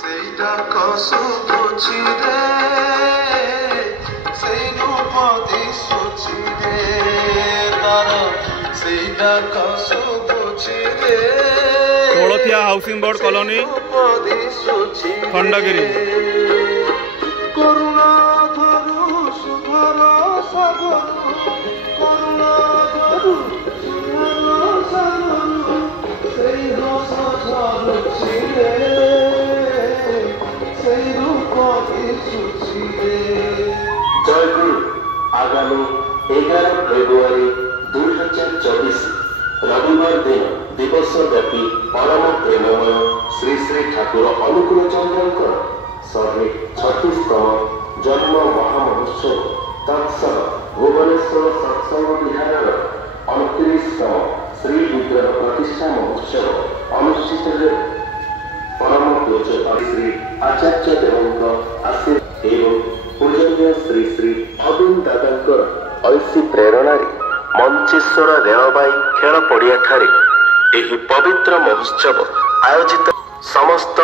ସେଇଟା କସୁଛି ରେ ସେଇ ରୂପ ଦିଶୁଛି ରେ ତାର ସେଇଟା କସୁଛି ରେ कोलथिया हाउसिंग बोर्ड कॉलोनी खंडगिरी करुणा धरु सुधर सागर करुणा धरु सुधर सागर সেই রস ঝরছি রে সেই রূপ দিশুছি রে। জয়গুরু আগামী 11 ফেব্রুয়ারি 2024 रविवार दिन दिवस व्यापी परम प्रेममय श्री श्री ठाकुर अनुकूल चंद्र 136तम जन्म महामहोत्सव तत्सह भुवनेश्वर सत्संग विहार 29तम श्री विग्रह प्रतिष्ठा महोत्सव अनुष्ठित हुए परम पूज्य श्री आचार्य देवंक आशीर्वाद एवं पूजनीय श्री श्री अविन दादांकर ऐसी प्रेरणा मंचेश्वर रेणबाई खेल पड़िया ठारे एही पवित्र महोत्सव आयोजित समस्त